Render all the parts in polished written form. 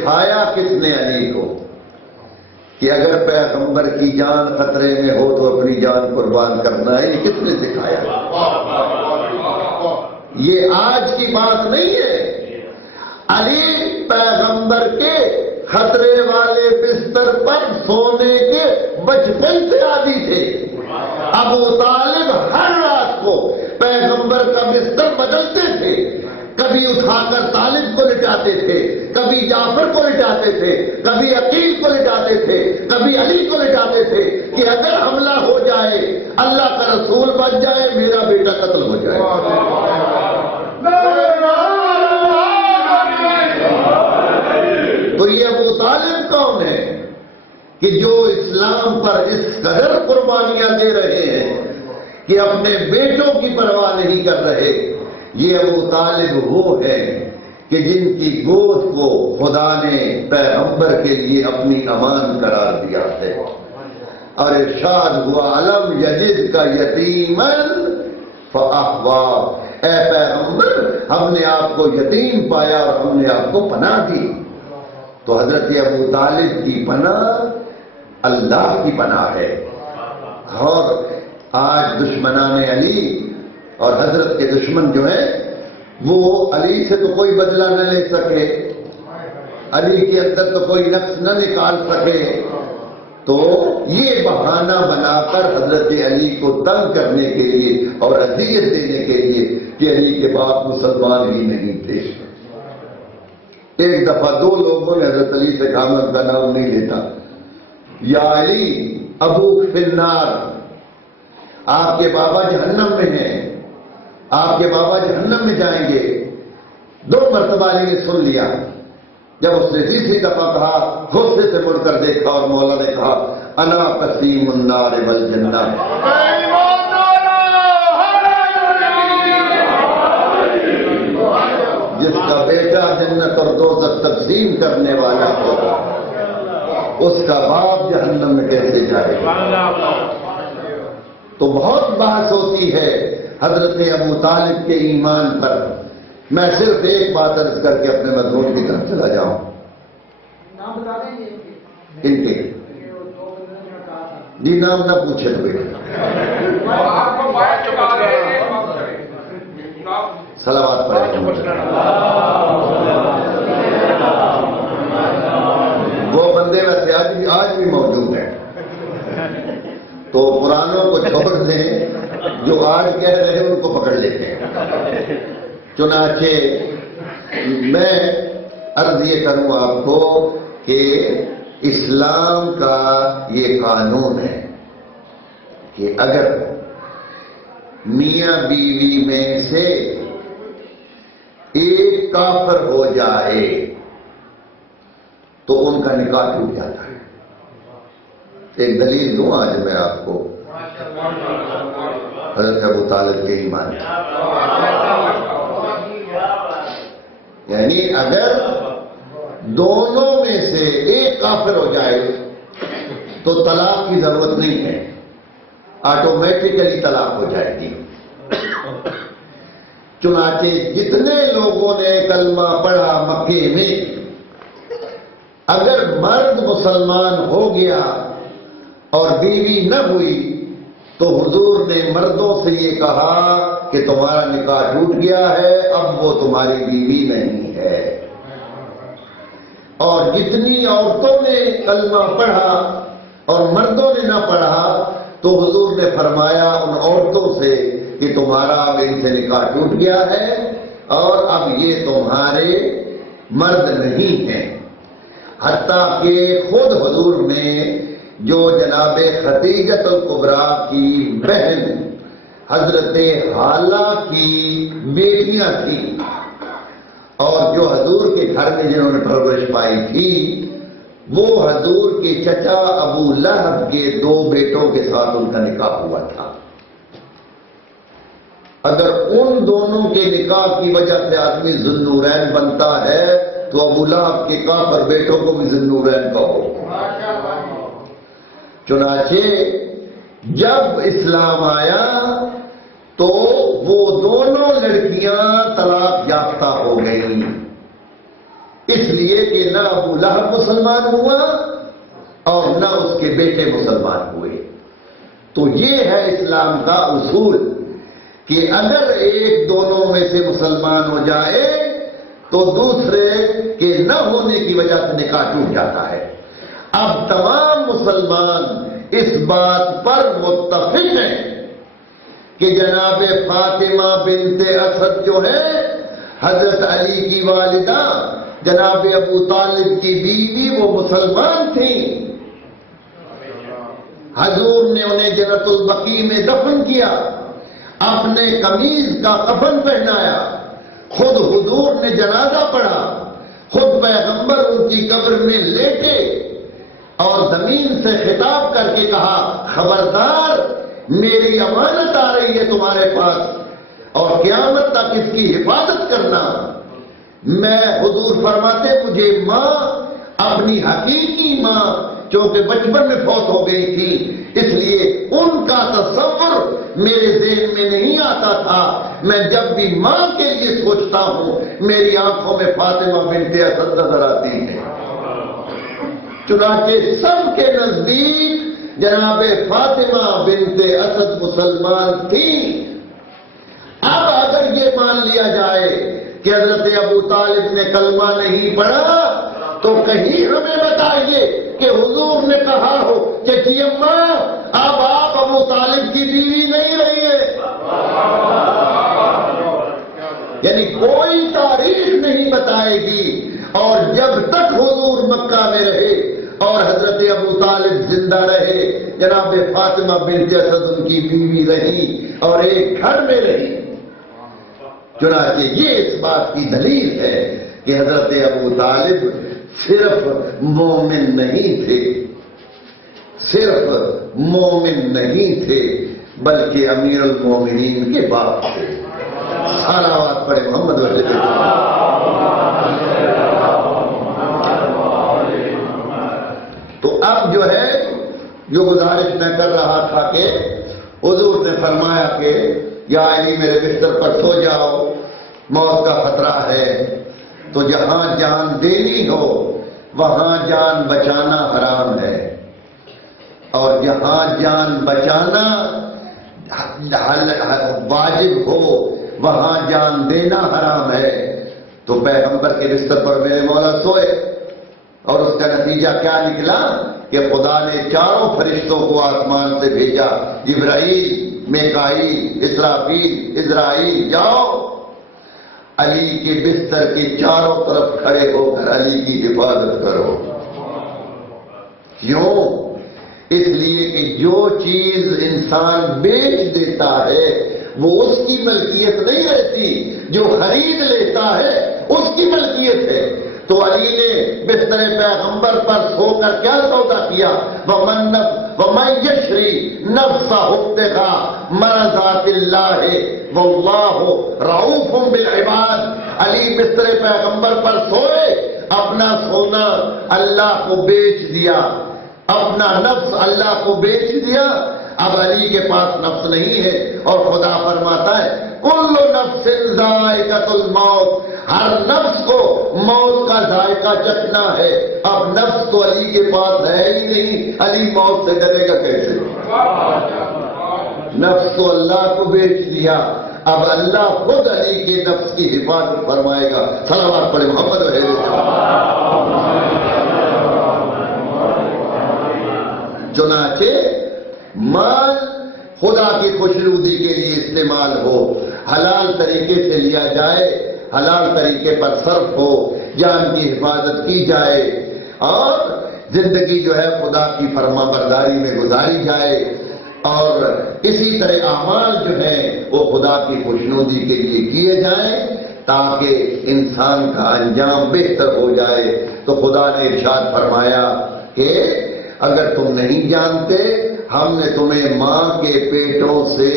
سکھایا کس نے علی کو کہ اگر پیغمبر کی جان خطرے میں ہو تو اپنی جان قربان کرنا ہے؟ یہ کس نے سکھایا؟ یہ آج کی بات نہیں ہے۔ علی پیغمبر کے خطرے والے بستر پر سونے کے بچپن سے عادی تھے۔ ابو طالب ہر رات کو پیغمبر کا بستر بدلتے تھے، کبھی اٹھا کر طالب کو لٹاتے تھے، کبھی جعفر کو لٹاتے تھے، کبھی عقیل کو لٹاتے تھے، کبھی علی کو لٹاتے تھے کہ اگر حملہ ہو جائے، اللہ کا رسول بچ جائے، میرا بیٹا قتل ہو جائے۔ تو یہ ابو طالب کون ہے کہ جو اسلام پر اس قدر قربانیاں دے رہے ہیں کہ اپنے بیٹوں کی پرواہ نہیں کر رہے؟ یہ ابو طالب وہ ہے کہ جن کی گود کو خدا نے پیغمبر کے لیے اپنی امان قرار دیا ہے، اور ارشاد ہوا علم یجد کا یتیمن فآوا، اے پیغمبر ہم نے آپ کو یتیم پایا اور ہم نے آپ کو پناہ دی۔ تو حضرت ابو طالب کی پناہ اللہ کی پناہ ہے۔ اور آج دشمنان علی اور حضرت کے دشمن جو ہیں وہ علی سے تو کوئی بدلہ نہ لے سکے، علی کے اندر تو کوئی نقص نہ نکال سکے، تو یہ بہانہ بنا کر حضرت علی کو تنگ کرنے کے لیے اور اذیت دینے کے لیے کہ علی کے باپ مسلمان ہی نہیں تھے۔ ایک دفعہ دو لوگوں نے حضرت علی سے کہا، میں ان کا نام نہیں لیتا، یا علی ابو فی النار، آپ کے بابا جہنم میں ہیں، آپ کے بابا جہنم میں جائیں گے۔ دو مرتبہ علی نے سن لیا۔ جب اس نے تیسری دفعہ کہا، غصے سے مڑ کر دیکھا اور مولا نے کہا انا قسیم النار والجنہ، جس کا بیٹا جنت اور دوزخ تقسیم کرنے والا ہو، اس کا باپ جہنم میں کیسے جائے گا؟ تو بہت بحث ہوتی ہے حضرت ابو طالب کے ایمان پر۔ میں صرف ایک بات عرض کر کے اپنے مضمون کی طرف چلا جاؤں۔ نام بتا دیں گے ان کے جی نام نہ پوچھے تو بیٹا صلوات پڑھیں۔ وہ بندے ویسے آج بھی موجود ہیں، تو پرانوں کو چھوڑ دیں، جو آج کہہ رہے ہیں ان کو پکڑ لیتے ہیں۔ چنانچہ میں عرض یہ کروں آپ کو کہ اسلام کا یہ قانون ہے کہ اگر میاں بیوی میں سے ایک کافر ہو جائے تو ان کا نکاح ٹوٹ جاتا ہے۔ ایک دلیل دوں آج میں آپ کو حضرت ابو طالب کے ایمان، یعنی اگر دونوں میں سے ایک کافر ہو جائے تو طلاق کی ضرورت نہیں ہے، آٹومیٹیکلی طلاق ہو جائے گی۔ چنانچہ جتنے لوگوں نے کلمہ پڑھا مکے میں، اگر مرد مسلمان ہو گیا اور بیوی نہ ہوئی تو حضور نے مردوں سے یہ کہا کہ تمہارا نکاح ٹوٹ گیا ہے، اب وہ تمہاری بیوی نہیں ہے۔ اور جتنی عورتوں نے کلمہ پڑھا اور مردوں نے نہ پڑھا تو حضور نے فرمایا ان عورتوں سے کہ تمہارا اب ان سے نکاح ٹوٹ گیا ہے اور اب یہ تمہارے مرد نہیں ہیں۔ حتیٰ کہ خود حضور نے جو جناب خدیجۃ الکبریٰ کی بہن حضرت حالہ کی بیٹیاں تھیں اور جو حضور کے گھر میں جنہوں نے پرورش پائی تھی، وہ حضور کے چچا ابو لہب کے دو بیٹوں کے ساتھ ان کا نکاح ہوا تھا۔ اگر ان دونوں کے نکاح کی وجہ سے آدمی ذو النورین بنتا ہے تو ابو لہب کے کافر بیٹوں کو بھی ذو النورین کہو۔ چنانچہ جب اسلام آیا تو وہ دونوں لڑکیاں طلاق یافتہ ہو گئیں، اس لیے کہ نہ نہ ابو لہب مسلمان ہوا اور نہ اس کے بیٹے مسلمان ہوئے۔ تو یہ ہے اسلام کا اصول کہ اگر ایک دونوں میں سے مسلمان ہو جائے تو دوسرے کے نہ ہونے کی وجہ سے نکاح ٹوٹ جاتا ہے۔ اب تمام مسلمان اس بات پر متفق ہیں کہ جناب فاطمہ بنت اسد جو ہے حضرت علی کی والدہ جناب ابو طالب کی بیوی وہ مسلمان تھیں۔ حضور نے انہیں جنت البقیع میں دفن کیا، اپنے قمیض کا کفن پہنایا، خود حضور نے جنازہ پڑھا، خود پیغمبر ان کی قبر میں لیٹے اور زمین سے خطاب کر کے کہا خبردار میری امانت آ رہی ہے تمہارے پاس اور قیامت تک اس کی حفاظت کرنا۔ میں حضور فرماتے مجھے ماں اپنی حقیقی ماں چونکہ بچپن میں فوت ہو گئی تھی اس لیے ان کا تصور میرے ذہن میں نہیں آتا تھا۔ میں جب بھی ماں کے لیے سوچتا ہوں میری آنکھوں میں فاطمہ بنت اسد نظر آتی ہے۔ چنانچہ سب کے نزدیک جناب فاطمہ بنت اسد مسلمان تھی۔ اب اگر یہ مان لیا جائے کہ حضرت ابو طالب نے کلمہ نہیں پڑھا تو کہیں ہمیں بتائیے کہ حضور نے کہا ہو چچی اماں اب آپ ابو طالب کی بیوی نہیں رہی ہے، یعنی کوئی تاریخ نہیں بتائے گی۔ اور جب تک حضور مکہ میں رہے اور حضرت ابو طالب زندہ رہے جناب فاطمہ بنت اسد ان کی بیوی رہی اور ایک گھر میں رہی۔ چنانچہ یہ اس بات کی دلیل ہے کہ حضرت ابو طالب صرف مومن نہیں تھے، صرف مومن نہیں تھے بلکہ امیر المومنین کے باپ تھے۔ صلوات پڑھے محمد وسلم۔ تو اب جو ہے جو گزارش میں کر رہا تھا کہ حضور نے فرمایا کہ یا علی میرے بستر پر سو جاؤ موت کا خطرہ ہے، تو جہاں جان دینی ہو وہاں جان بچانا حرام ہے اور جہاں جان بچانا واجب ہو وہاں جان دینا حرام ہے۔ تو پیغمبر کے بستر پر میرے مولا سوئے اور اس کا نتیجہ کیا نکلا کہ خدا نے چاروں فرشتوں کو آسمان سے بھیجا، جبرائیل، میکائیل، اسرافیل، عزرائیل، جاؤ علی کے بستر کے چاروں طرف کھڑے ہو کر علی کی حفاظت کرو۔ کیوں؟ اس لیے کہ جو چیز انسان بیچ دیتا ہے وہ اس کی ملکیت نہیں رہتی، جو خرید لیتا ہے اس کی ملکیت ہے۔ تو علی نے بستر پیغمبر پر سو کر کیا سودا کیا؟ وَمَن يَشْرِ نَفْسَهُ ابْتِغَاءَ مَرْضَاتِ اللَّهِ وَاللَّهُ رَءُوفٌ بِالْعِبَادِ۔ علی بستر پیغمبر پر سوئے، اپنا سونا اللہ کو بیچ دیا، اپنا نفس اللہ کو بیچ دیا۔ اب علی کے پاس نفس نہیں ہے اور خدا فرماتا ہے کل نفس ذائقۃ الموت، ہر نفس کو موت کا ذائقہ چکھنا ہے۔ اب نفس تو علی کے پاس ہے ہی نہیں، علی موت سے ڈرے گا کیسے؟ نفس تو اللہ کو بیچ دیا، اب اللہ خود علی کے نفس کی حفاظت فرمائے گا۔ صلوات پڑھے محمد چنانچہ مال خدا کی خوشنودی کے لیے استعمال ہو، حلال طریقے سے لیا جائے، حلال طریقے پر صرف ہو، جان کی حفاظت کی جائے اور زندگی جو ہے خدا کی فرما برداری میں گزاری جائے، اور اسی طرح اعمال جو ہیں وہ خدا کی خوشنودی کے لیے کیے جائیں تاکہ انسان کا انجام بہتر ہو جائے۔ تو خدا نے ارشاد فرمایا کہ اگر تم نہیں جانتے ہم نے تمہیں ماں کے پیٹوں سے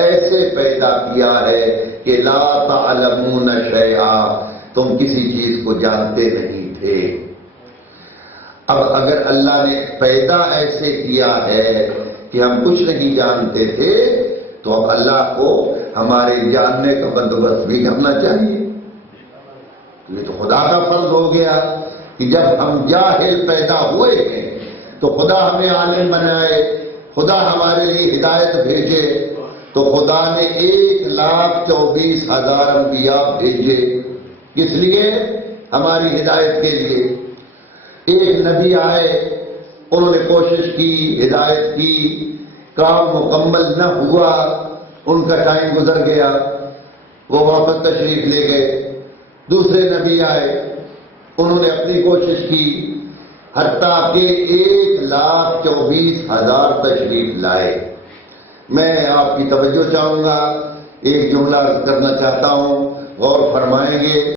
ایسے پیدا کیا ہے کہ لا تعلمون شیئا، تم کسی چیز کو جانتے نہیں تھے۔ اب اگر اللہ نے پیدا ایسے کیا ہے کہ ہم کچھ نہیں جانتے تھے تو اب اللہ کو ہمارے جاننے کا بندوبست بھی کرنا چاہیے۔ یہ تو خدا کا فرض ہو گیا کہ جب ہم جاہل پیدا ہوئے ہیں تو خدا ہمیں عالم بنائے، خدا ہمارے لیے ہدایت بھیجے، تو خدا نے 1,24,000 انبیاء بھیجے، کس لیے؟ ہماری ہدایت کے لیے۔ ایک نبی آئے، انہوں نے کوشش کی، ہدایت کی، کام مکمل نہ ہوا، ان کا ٹائم گزر گیا، وہ واپس تشریف لے گئے۔ دوسرے نبی آئے، انہوں نے اپنی کوشش کی، حتیٰ کہ 1,24,000 تشریف لائے۔ میں آپ کی توجہ چاہوں گا، ایک جملہ کرنا چاہتا ہوں، غور فرمائیں گے۔